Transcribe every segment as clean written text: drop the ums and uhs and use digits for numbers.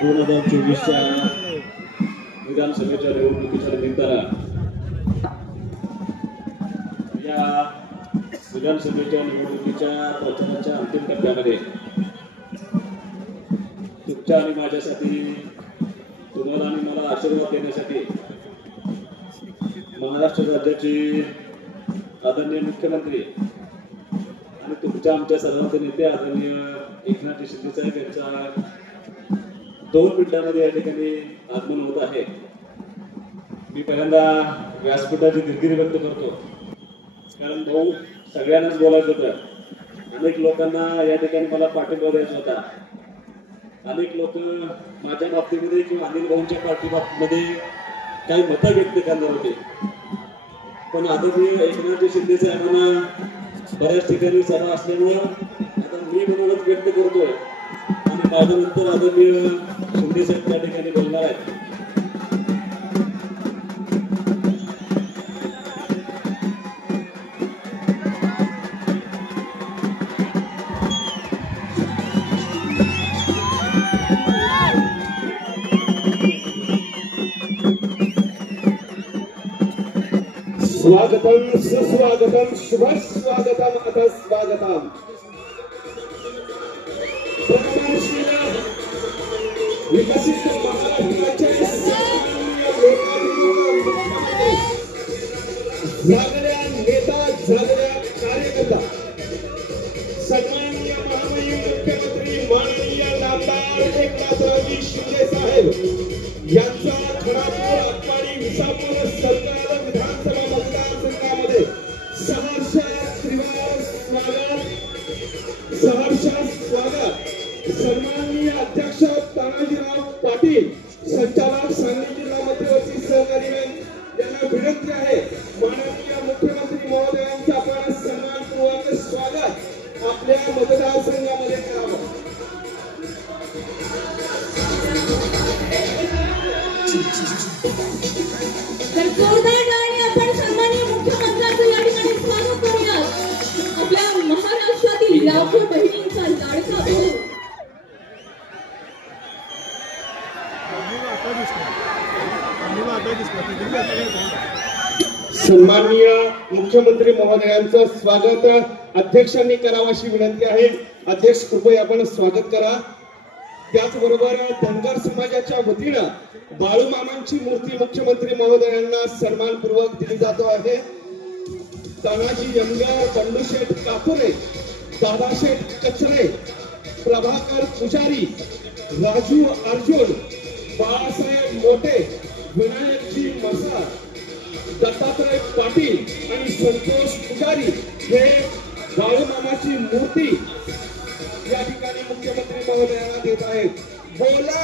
2024च्या विधानसभेच्या निवडणुकीच्या निमित्तानं या विधानसभेच्या निवडणुकीच्या प्रचाराच्या अंतिम टप्प्यामध्ये तुमच्या आणि माझ्यासाठी तुम्हाला आणि मला आशीर्वाद देण्यासाठी महाराष्ट्र राज्याचे आदरणीय मुख्यमंत्री आणि तुमच्या आमच्या सर्वांचे नेते आदरणीय एकनाथ शिंदे साहेब यांचा 2 मिनिटांमध्ये या ठिकाणी आगमन होत आहे। मी पहिल्यांदा व्यासपीठाची दिलगिरी व्यक्त करतो, कारण भाऊ सगळ्यांनाच बोलायचं होतं। अनेक लोकांना या ठिकाणी मला पाठिंबा द्यायचा होता, अनेक लोक माझ्या बाबतीमध्ये किंवा अनिल भाऊंच्या पार्टी बाबतीमध्ये काही मतं व्यक्त करणार होते, पण आदरणीय एकनाथ शिंदे साहेबांना बऱ्याच ठिकाणी सभा असल्यामुळे आता मी म्हणूनच व्यक्त करतोय आणि माझ्यानंतर आदरणीय शिंदे साहेब त्या ठिकाणी बोलणार आहेत। स्वागतम सुस्वागतम शुभ स्वागतम अथ स्वागतम। विकसित महाराष्ट्राचे जागल्या नेता जागल्या कार्यकर्ता सन्माननीय महामहिम मुख्यमंत्री माननीय नामदार एकनाथरावजी शिंदे साहेब यांचा खडापूर अप्पाडी विसापूर सरकार विधानसभा मतदारसंघामध्ये सहर्ष स्वागत। सन्माननीय अध्यक्ष तानाजीराव पाटील संचालक सांगली जिल्हा मध्यवर्ती सहकारी बँक यांना विनंती आहे, माननीय मुख्यमंत्री महोदयांचं आपण सन्मानपूर्वक स्वागत आपल्या मतदारसंघामध्ये करावं। आपण सन्माननीय मुख्यमंत्र्यांचं या ठिकाणी स्वागत करूया। आपल्या महाराष्ट्रातील लाखो बहिणींचा लाडका भाऊ सन्माननीय मुख्यमंत्री महोदयांचं स्वागत अध्यक्षांनी करावं अशी विनंती आहे। अध्यक्ष कृपया आपण स्वागत करा। त्याचबरोबर धनगर समाजाच्या वतीनं बाळूमामांची मूर्ती मुख्यमंत्री महोदयांना सन्मानपूर्वक दिली जातो आहे। तानाजी यमगर, बंडूशेठ कापुरे, दादाशेठ कचरे, प्रभाकर पुजारी, राजू अर्जुन, बाळासाहेब मोठे, विनायकजी मसार, दत्तात्रय पाटील आणि संतोष पुजारी हे बाळूमामाची मूर्ती या ठिकाणी मुख्यमंत्री महोदयांना देत आहेत। बोला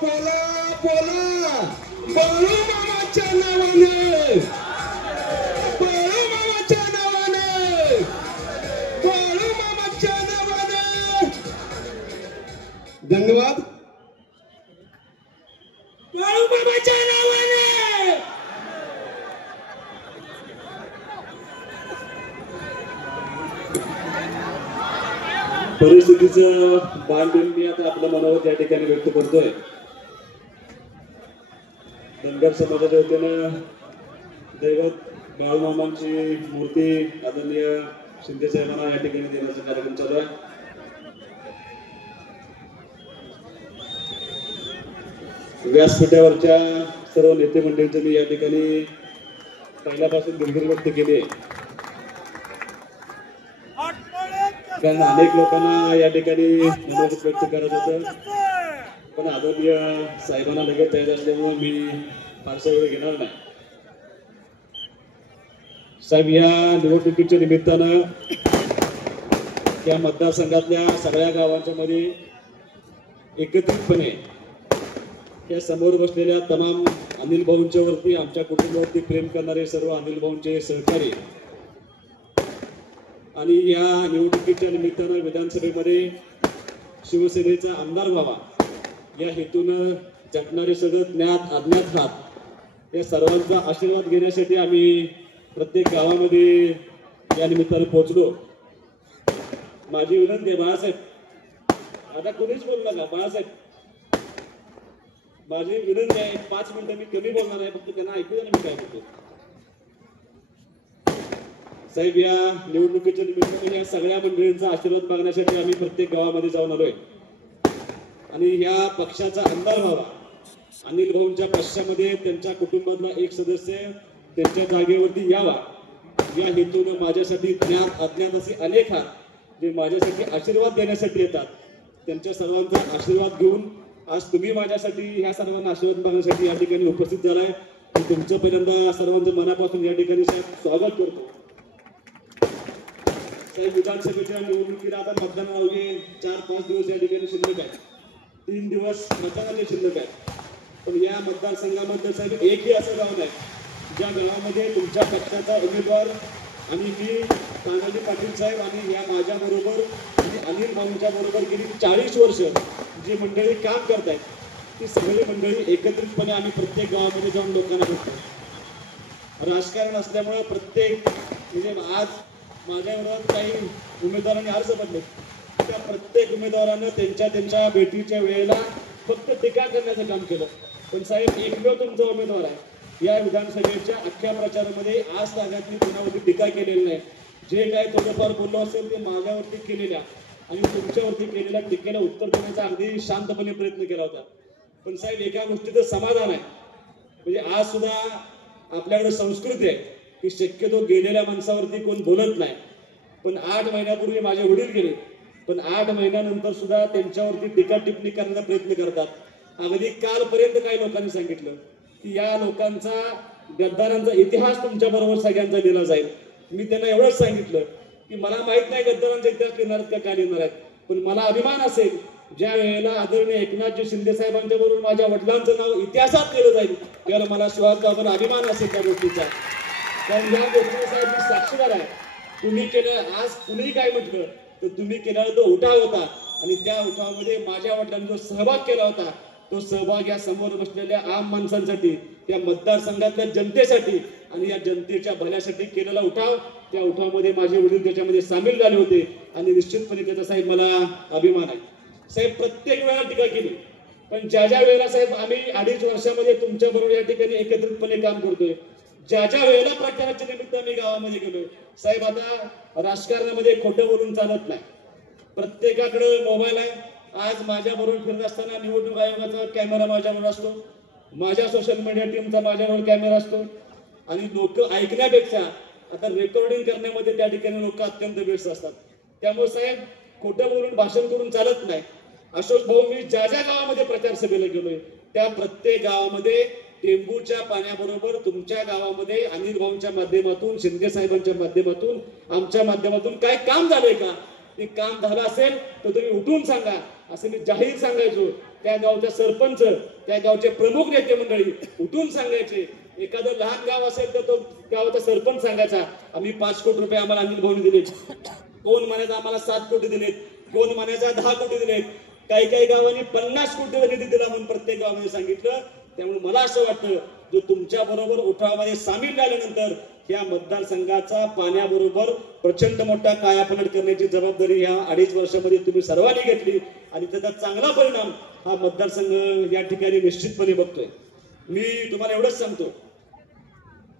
बोला बोला बाळूमामाच्या नावाने, बाळूमामाच्या नावाने, बाळूमामाच्या नावाने। धन्यवाद। बाळूमामाच्या नावाने। परिस्थितीचं बांधून मी आता आपलं मनोगत या ठिकाणी व्यक्त करतोय। धनगर समाजाच्या वतीनं दैवत बाळूमामांची मूर्ती आदरणीय शिंदे साहेबांना या ठिकाणी देण्याचा कार्यक्रम चालू आहे। व्यासपीठावरच्या सर्व नेते मंडळींचं मी या ठिकाणी पहिल्यापासून दिलगिरी व्यक्त केली आहे, कारण अनेक लोकांना या ठिकाणी मनोगत व्यक्त करायचं होतं, पण आदरणीय साहेबांना लगेच तयार असल्यामुळे मी फारसा वेळ घेणार नाही। साहेब, या निवडणुकीच्या निमित्तानं या मतदारसंघातल्या सगळ्या गावांच्या मध्ये एकत्रितपणे या समोर बसलेल्या तमाम अनिल भाऊंच्या वरती, आमच्या कुटुंबावरती प्रेम करणारे सर्व अनिल भाऊंचे सहकारी आणि या निवडणुकीच्या निमित्तानं विधानसभेमध्ये शिवसेनेचा आमदार व्हावा या हेतून झटणारे सगळं ज्ञात अज्ञात हात या सर्वांचा आशीर्वाद घेण्यासाठी आम्ही प्रत्येक गावामध्ये या निमित्तानं पोहोचलो। माझी विनंती आहे बाळासाहेब, आता कोणीच बोलू नका, बाळासाहेब माझी विनंती आहे 5 मिनिटं मी कमी बोलणार आहे, फक्त त्यांना ऐकू द्या ना मी काय बोलतो. साहेब, या निवडणुकीच्या निमित्ताने या सगळ्या मंडळींचा आशीर्वाद मागण्यासाठी आम्ही प्रत्येक गावामध्ये जाऊन आलोय आणि या पक्षाचा आमदार व्हावा, अनिल भाऊंच्या पक्षामध्ये त्यांच्या कुटुंबातला एक सदस्य त्यांच्या जागेवरती यावा, या हेतून माझ्यासाठी ज्ञात अज्ञात असे अनेक हात जे माझ्यासाठी आशीर्वाद देण्यासाठी येतात, त्यांच्या सर्वांचा आशीर्वाद घेऊन आज तुम्ही माझ्यासाठी ह्या सर्वांना आशीर्वाद मागण्यासाठी या ठिकाणी उपस्थित झालाय. मी तुमचं पहिल्यांदा सर्वांचं मनापासून या ठिकाणी साहेब स्वागत करतो. साहेब, विधानसभेच्या निवडणुकीला आता मतदानाला 4-5 दिवस या ठिकाणी शिल्लक आहे, 3 दिवस मतदानाचे शिल्लक आहे. पण या मतदारसंघामध्ये साहेब एकही असं गाव नाही ज्या गावामध्ये तुमच्या पक्षाचा उमेदवार आणि मी तानाजी पाटील साहेब आणि या माझ्याबरोबर आणि अनिल भाऊंच्या बरोबर गेली 40 वर्ष जी मंडळी काम करत आहेत ती सगळी मंडळी एकत्रितपणे आम्ही प्रत्येक गावामध्ये जाऊन लोकांना भेटतो. राजकारण असल्यामुळे प्रत्येक म्हणजे आज माझ्या विरोधात काही उमेदवारांनी अर्ज भरले, त्या प्रत्येक उमेदवारानं त्यांच्या भेटीच्या वेळेला फक्त टीका करण्याचं काम केलं. पण साहेब, एकमेव तुमचा उमेदवार आहे या विधानसभेच्या अख्ख्या प्रचारामध्ये आज तागात मी कोणावरती टीका केलेली नाही. जे काय थोडंफार बोललो असेल ते माझ्यावरती केलेल्या आणि तुमच्यावरती केलेल्या टीकेला उत्तर देण्याचा अगदी शांतपणे प्रयत्न केला होता. पण साहेब, एका गोष्टीचं समाधान आहे, म्हणजे आज सुद्धा आपल्याकडे संस्कृती आहे की शक्यतो गेलेल्या माणसावरती कोण बोलत नाही. पण 8 महिन्यापूर्वी माझे वडील गेले, पण 8 महिन्यानंतर सुद्धा त्यांच्यावरती टीका टिप्पणी करण्याचा प्रयत्न करतात. अगदी कालपर्यंत काही लोकांनी सांगितलं की या लोकांचा गद्दारांचा इतिहास तुमच्या बरोबर सगळ्यांचा लिहिला जाईल. मी त्यांना एवढंच सांगितलं की मला माहित नाही गद्दारांचा इतिहास लिहिणार आहेत का काय लिहिणार आहेत, पण मला अभिमान असेल ज्या वेळेला आदरणीय एकनाथजी शिंदे साहेबांच्या बरोबर माझ्या वडिलांचं नाव इतिहासात लिहिलं जाईल त्याला मला शिवाजीबाबा अभिमान असेल त्या गोष्टीचा. कारण या गोष्टीचा साहेब मी साक्षीदार आहे. तुम्ही केलं, आज कुणीही काय म्हटलं तर तुम्ही केलेला तो उठाव होता आणि त्या उठावामध्ये माझ्या वडिलांनी जो सहभाग केला होता तो सहभाग या समोर बसलेल्या आम माणसांसाठी, त्या मतदारसंघातल्या जनतेसाठी आणि या जनतेच्या भल्यासाठी केलेला उठाव, त्या उठावामध्ये माझे वडील त्याच्यामध्ये सामील झाले होते आणि निश्चितपणे त्याचा साहेब मला अभिमान आहे. साहेब, प्रत्येक वेळेला टीका केली, पण ज्या वेळेला साहेब आम्ही 2.5 वर्षामध्ये तुमच्या बरोबर या ठिकाणी एकत्रितपणे काम करतोय, ज्या वेळेला प्रचाराच्या निमित्त आम्ही गावामध्ये गेलोय साहेब, आता राजकारणामध्ये खोटं बोलून चालत नाही. प्रत्येकाकडे मोबाईल आहे. आज माझ्या बरोबर फिरत असताना निवडणूक आयोगाचा कॅमेरा माझ्यावर असतो, माझ्या सोशल मीडिया टीमचा माझ्यावर कॅमेरा असतो आणि लोक ऐकण्यापेक्षा आता रेकॉर्डिंग करण्यामध्ये त्या ठिकाणी लोक अत्यंत व्यस्त असतात. त्यामुळे साहेब, खोटं बोलून भाषण करून चालत नाही. अशोक भाऊ, मी ज्या गावामध्ये प्रचार सभेला गेलोय त्या प्रत्येक गावामध्ये टेंबूच्या पाण्याबरोबर तुमच्या गावामध्ये अनिल भाऊंच्या माध्यमातून, शिंदे साहेबांच्या माध्यमातून, आमच्या माध्यमातून काय काम झालंय का, ते काम झालं असेल तर तुम्ही उठून सांगा असं मी जाहीर सांगायचो. त्या गावच्या सरपंच, त्या गावचे प्रमुख नेते मंडळी उठून सांगायचे. एखादं लहान गाव असेल तर तो गावाचा सरपंच सांगायचा आम्ही 5 कोटी रुपये आम्हाला अनिल भाऊंनी दिलेत, कोण म्हणायचं आम्हाला 7 कोटी दिलेत, कोण म्हणायचा 10 कोटी दिलेत, काही गावांनी 50 कोटी निधी दिला म्हणून प्रत्येक गावामध्ये सांगितलं. त्यामुळे मला असं वाटतं जो तुमच्या बरोबर उठावामध्ये सामील झाल्यानंतर या मतदारसंघाचा पाण्याबरोबर प्रचंड मोठा कायापालट करण्याची जबाबदारी या 2.5 वर्षामध्ये तुम्ही सर्वांनी घेतली आणि त्याचा चांगला परिणाम हा मतदारसंघ या ठिकाणी निश्चितपणे बघतोय. मी तुम्हाला एवढंच सांगतो,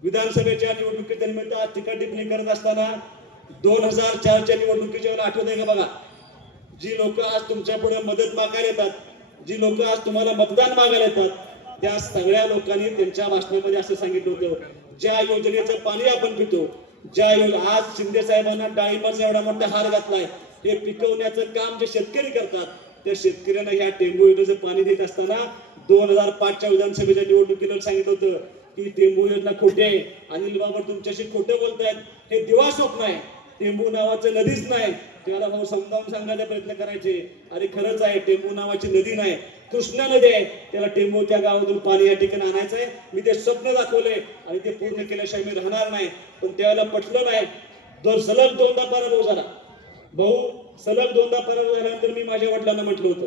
विधानसभेच्या निवडणुकीच्या निमित्त टीका टिप्पणी करत असताना 2004च्या निवडणुकीच्या वेळेला आठवतंय का बघा, जी लोक आज तुमच्या पुढे मदत मागायला येतात, जी लोक आज तुम्हाला मतदान मागायला येतात, त्या सगळ्या लोकांनी त्यांच्या भाषणामध्ये असं सांगितलं होतं, ज्या योजनेचं पाणी आपण पितो, आज शिंदे साहेबांना डाळिंबाचा एवढा मोठा हार घातलाय, हे पिकवण्याचं काम जे शेतकरी करतात त्या शेतकऱ्यांना ह्या टेंबू योजनेचं पाणी देत असताना 2005च्या विधानसभेच्या निवडणुकीला सांगितलं होतं की टेंबू योजना खोटी आहे, अनिल बाबर तुमच्याशी खोटं बोलतायत, हे दिवा स्वप्न आहे, टेंबू नावाचं नदीच नाही. त्याला भाऊ समजावून सांगायचा प्रयत्न करायचे, अरे खरंच आहे, टेंबू नावाची नदी नाही, कृष्णा नदी आहे, त्याला टेंबूच्या गावातून पाणी या ठिकाणी आणायचं आहे. मी ते स्वप्न दाखवले आणि ते पूर्ण केल्याशिवाय मी राहणार नाही. पण त्यावेळेला पटलं नाही. सलग 2दा पराभव झाला भाऊ, सलग 2दा पराभव झाल्यानंतर मी माझ्या वडिलांना म्हटलं होतं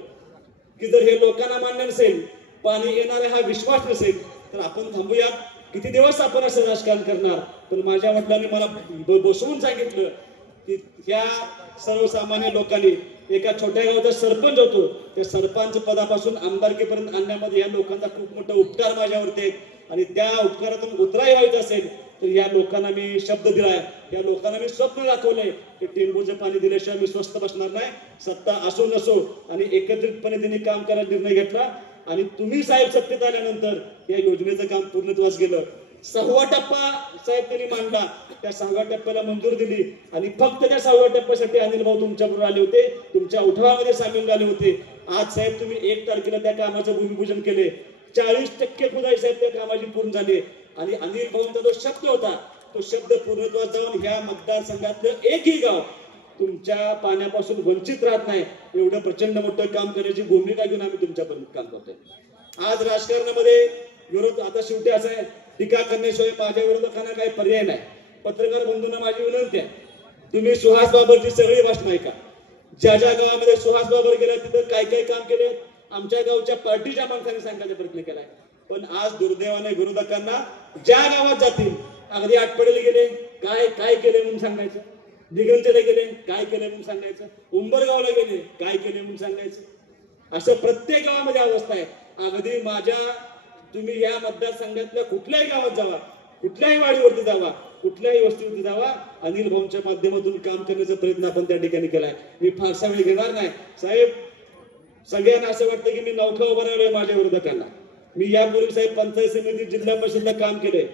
की जर हे लोकांना मान्य नसेल, पाणी येणार आहे हा विश्वास नसेल तर आपण थांबूया, किती दिवस आपण असं राजकारण करणार. पण माझ्या वडिलांनी मला बसवून सांगितलं की ह्या सर्वसामान्य लोकांनी एका छोट्या गावाचा सरपंच होतो. त्या सरपंच पदापासून आमदारकीपर्यंत आणण्यामध्ये या लोकांचा खूप मोठा उपकार माझ्यावरती आहे आणि त्या उपकारातून उतराई व्हायचं असेल तर या लोकांना मी शब्द दिलाय, या लोकांना मी स्वप्न दाखवलंय की टेंबूचं पाणी दिल्याशिवाय मी स्वस्थ बसणार नाही. सत्ता असो नसो आणि एकत्रितपणे त्यांनी काम करायचा निर्णय घेतला आणि तुम्ही साहेब सत्तेत आल्यानंतर या योजनेचं काम पूर्णत्वास गेलं. 6वा टप्पा साहेब त्यांनी मांडला, त्या 6व्या टप्प्याला मंजूर दिली आणि फक्त त्या 6व्या टप्प्यासाठी अनिल भाऊ तुमच्याबरोबर आले होते, तुमच्या उठावामध्ये सामील झाले होते. आज साहेब तुम्ही 1 तारखेला त्या कामाचं भूमिपूजन केले. 40% खुदाई साहेब त्या कामाची पूर्ण झाली आणि अनिल भाऊंचा जो शब्द होता तो शब्द पूर्णत्वास जाऊन ह्या मतदारसंघातलं एकही गाव तुमच्या पाण्यापासून वंचित राहत नाही एवढं प्रचंड मोठं काम करण्याची भूमिका घेऊन आम्ही तुमच्यापर्यंत काम करतोय. आज राजकारणामध्ये विरोध आता शेवटी असं आहे, टीका करण्याशिवाय माझ्या विरोधकांना काही पर्याय नाही. पत्रकार बंधूंना माझी विनंती आहे, तुम्ही सुहास बाबरची सगळी भाषणं ऐका. ज्या ज्या गावामध्ये सुहास बाबर गेला तिथं काय काय काम केले आमच्या गावच्या पार्टीच्या माणसांनी सांगण्याचा प्रयत्न केलाय. पण आज दुर्दैवाने विरोधकांना ज्या गावात जातील अगदी आटपडेला गेले काय काय केले म्हणून सांगायचं, दिगंजला गेले काय केले म्हणून सांगायचं, उंबरगावला गेले काय केले म्हणून सांगायचं. असं प्रत्येक गावामध्ये अवस्था आहे. अगदी तुम्ही या मतदारसंघातल्या कुठल्याही गावात जावा, कुठल्याही वाडीवरती जावा, कुठल्याही वस्तीवरती जावा, अनिल भाऊंच्या माध्यमातून काम करण्याचा प्रयत्न आपण त्या ठिकाणी केलाय. मी फारसा वेळ घेणार नाही साहेब. सगळ्यांना असं वाटतं की मी नौखा उभा राहिलोय माझ्या विरोधकांना. मी यापूर्वी साहेब पंचायत समिती जिल्हा परिषदला काम केलंय,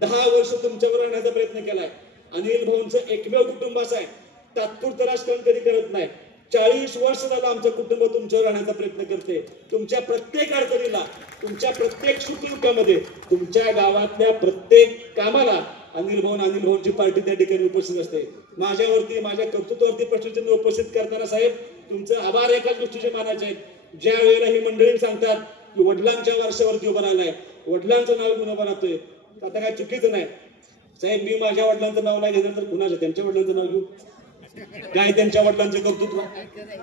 10 वर्ष तुमच्यावर राहण्याचा प्रयत्न केलाय. अनिल भाऊंचं एकमेव कुटुंब असं आहे तात्पुरतं राजकारण कधी करत नाही. 40 वर्ष झालं आमचं कुटुंब तुमच्यावर राहण्याचा प्रयत्न करते. तुमच्या प्रत्येक अडचणीला, तुमच्या प्रत्येक सुखदुःखामध्ये, तुमच्या गावातल्या प्रत्येक कामाला अनिल भाऊंची पार्टी त्या ठिकाणी उपस्थित असते. माझ्यावरती माझ्या कर्तृत्वावरती प्रश्नचिन्ह उपस्थित करताना साहेब तुमचं आभार एकाच गोष्टीचे मानायचे आहेत. ज्या वेळेला ही मंडळी सांगतात की वडिलांच्या वारशावरती उभा राहिलाय, वडिलांचं नाव घेऊन उभा राहतोय, आता काय चुकीचं नाही साहेब. मी माझ्या वडिलांचं नाव नाही घेणार तर कुणाचं त्यांच्या वडिलांचं नाव घेऊ काय? त्यांच्या वडिलांचं कर्तृत्व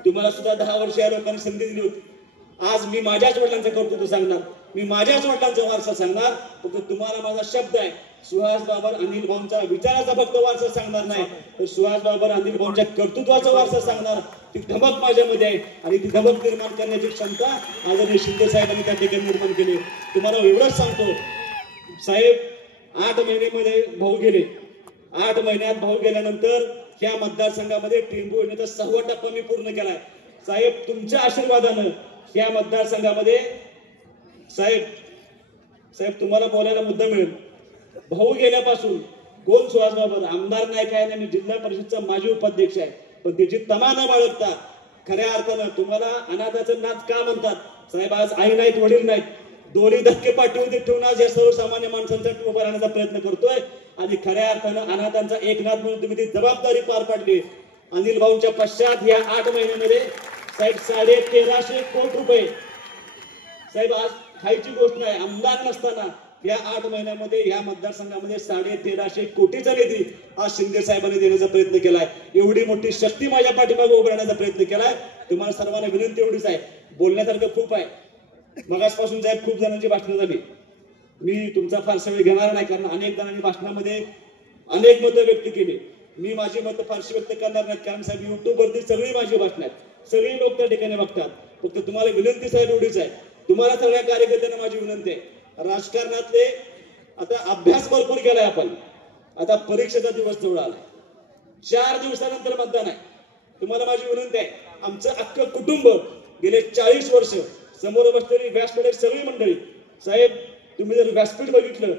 तुम्हाला सुद्धा 10 वर्ष या लोकांनी संधी दिली होती. आज मी माझ्याच वडिलांचं कर्तृत्व सांगणार, मी माझ्याच वडिलांचा वारसा सांगणार. फक्त तुम्हाला माझा शब्द आहे, सुहास बाबर अनिल भाऊंचा विचाराचा फक्त वारसा सांगणार नाही, तर सुहास बाबर अनिल भाऊंच्या कर्तृत्वाचा वारसा सांगणार. ती धमक माझ्यामध्ये आहे आणि ती धमक निर्माण करण्याची क्षमता आदरणीय शिंदे साहेबांनी त्या ठिकाणी निर्माण केली. तुम्हाला एवढंच सांगतो साहेब, 8 महिन्यामध्ये भाऊ गेले. 8 महिन्यात भाऊ गेल्यानंतर ह्या मतदारसंघामध्ये टेंबू योजनेचा 6वा टप्पा मी पूर्ण केलाय. साहेब तुमच्या आशीर्वादानं ह्या मतदारसंघामध्ये साहेब तुम्हाला बोलायला मुद्दा मिळेल. भाऊ गेल्यापासून कोण सुहास बाबर आमदार नाही काय नाही, मी जिल्हा परिषदचा माजी उपाध्यक्ष आहे, पण त्याची तमा न बाळगता खऱ्या अर्थानं तुम्हाला अनाथाचं नाच का म्हणतात साहेब? आज आई नाहीत, वडील नाहीत, दोन्ही धक्के पाठीवरती ठेवून आज या सर्वसामान्य माणसांसाठी उभा राहण्याचा प्रयत्न करतोय आणि खऱ्या अर्थानं अनाथांचा एकनाथ म्हणून तुम्ही ती जबाबदारी पार पाडली. अनिल भाऊंच्या पश्चात या 8 महिन्यामध्ये साहेब 1350 कोटी रुपये साहेब आज खायची गोष्ट नाही. आमदार नसताना या 8 महिन्यामध्ये या मतदारसंघामध्ये 1350 कोटीचा निधी आज शिंदे साहेबांनी देण्याचा प्रयत्न केलाय. एवढी मोठी शक्ती माझ्या पाठीमागे उभं राहण्याचा प्रयत्न केलाय. तुम्हाला सर्वांना विनंती एवढीच आहे, बोलण्यासारखं खूप आहे. मगासपासून साहेब खूप जणांची भाषणं झाली, मी तुमचा फारसा वेळ घेणार नाही कारण अनेक जणांनी भाषणामध्ये अनेक मतं व्यक्त केली. मी माझी मतं फारशी व्यक्त करणार नाही कारण साहेब युट्यूबवरती सगळी माझी भाषणं आहेत, सगळी लोक त्या ठिकाणी बघतात. फक्त तुम्हाला विनंती साहेब एवढीच आहे, तुम्हाला सगळ्या कार्यकर्त्यांना माझी विनंती आहे, राजकारणातले आता अभ्यास भरपूर केलाय आपण, आता परीक्षेचा दिवस जवळ आलाय, 4 दिवसानंतर मतदान आहे. तुम्हाला माझी विनंती आहे, आमचं अख्खं कुटुंब गेले 40 वर्ष समोर बसलेली व्यासपीठ सगळी मंडळी साहेब, तुम्ही जर व्यासपीठ बघितलं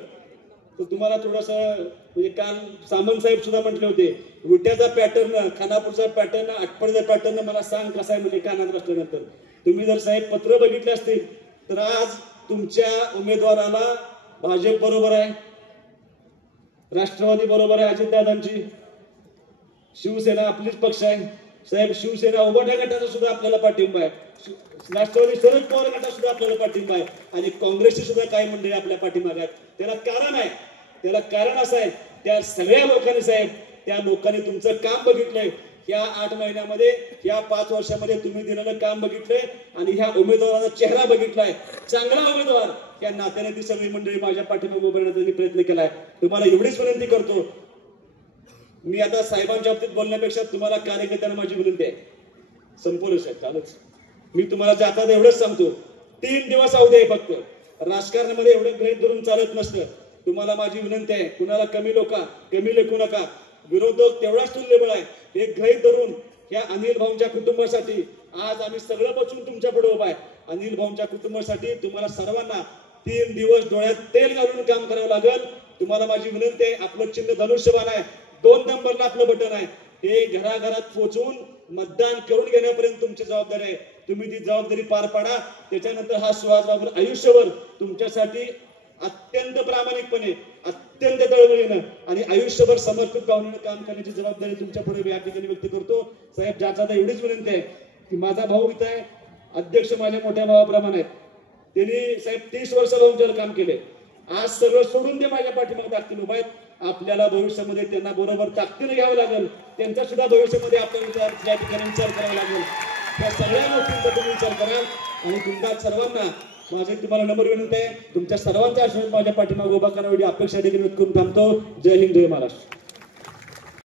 तर तुम्हाला थोडस म्हणजे काल सामंत साहेब सुद्धा म्हटले होते, विट्याचा पॅटर्न, खानापूरचा पॅटर्न, आटपडचा पॅटर्न मला सांग कसा आहे म्हणजे कानात बसल्यानंतर. तुम्ही जर साहेब पत्र बघितले असतील तर आज तुमच्या उमेदवाराला भाजप बरोबर आहे, राष्ट्रवादी बरोबर आहे अजितदादांची, शिवसेना आपलीच पक्ष आहे साहेब, शिवसेना उभाटा गटाचा सुद्धा आपल्याला पाठिंबा आहे, राष्ट्रवादी शरद पवार गटाचा सुद्धा आपल्याला पाठिंबा आहे आणि काँग्रेसची सुद्धा काही मंडळी आपल्या पाठीमागे आहेत. त्याला कारण आहे, त्याला कारण असं आहे, त्या सगळ्या लोकांनी साहेब, त्या लोकांनी तुमचं काम बघितलंय. या 8 महिन्यामध्ये, या 5 वर्षामध्ये तुम्ही दिलेलं काम बघितलंय आणि ह्या उमेदवाराचा चेहरा बघितलाय, चांगला उमेदवार. या नात्याने ती सगळी मंडळी माझ्या पाठीमागे उभं राहण्याचा प्रयत्न केलाय. तुम्हाला एवढीच विनंती करतो, मी आता साहेबांच्या बाबतीत बोलण्यापेक्षा तुम्हाला कार्यकर्त्यांना माझी विनंती आहे. संपवलं साहेब चालूच. मी तुम्हाला जाता एवढंच सांगतो, 3 दिवस अवधी आहे फक्त. राजकारणामध्ये एवढं गृहीत धरून चालत नसतं. तुम्हाला माझी विनंती आहे, कुणाला कमी लेखू नका. विरोधक तेवढाच तुल्यबळ आहे. हे गृहीत धरून या अनिल भाऊंच्या कुटुंबासाठी आज आम्ही सगळं बसून तुमच्या पुढे उभा आहे. अनिल भाऊंच्या कुटुंबासाठी तुम्हाला सर्वांना 3 दिवस डोळ्यात तेल घालून काम करावं लागेल. तुम्हाला माझी विनंती आहे, आपलं चिन्ह धनुष्यबाण आहे, 2 नंबरला आपलं बटन आहे. हे घराघरात पोहोचवून मतदान करून घेण्यापर्यंत तुमची जबाबदारी आहे. तुम्ही ती जबाबदारी पार पाडा. त्याच्यानंतर हा सुहासबाबू आयुष्यभर तुमच्यासाठी अत्यंत प्रामाणिकपणे, अत्यंत तळमळीनं आणि आयुष्यभर समर्पित भावनेनं काम करण्याची जबाबदारी तुमच्या पुढे या ठिकाणी व्यक्त करतो. साहेब ज्याचा एवढीच विनंती आहे की माझा भाऊ इथं आहे, अध्यक्ष माझ्या मोठ्या भावाप्रमाणे आहेत. त्यांनी साहेब 30 वर्ष भाऊंच्यावर काम केले. आज सगळं सोडून ते माझ्या पाठीमागे ताकदीने उभा आहेत. आपल्याला भविष्यामध्ये त्यांना बरोबर ताकदीने घ्यावं लागेल. त्यांचा सुद्धा भविष्यामध्ये आपल्याला या ठिकाणी विचार करावा लागेल. त्या सगळ्या गोष्टींचा तुम्ही विचार कराल आणि तुमच्या सर्वांना माझी तुम्हाला नम्र विनंती आहे, तुमच्या सर्वांचा आशीर्वाद माझ्या पाठीमागे उभा करावा एवढी अपेक्षा देखील व्यक्त करून थांबतो. जय हिंद, जय महाराष्ट्र.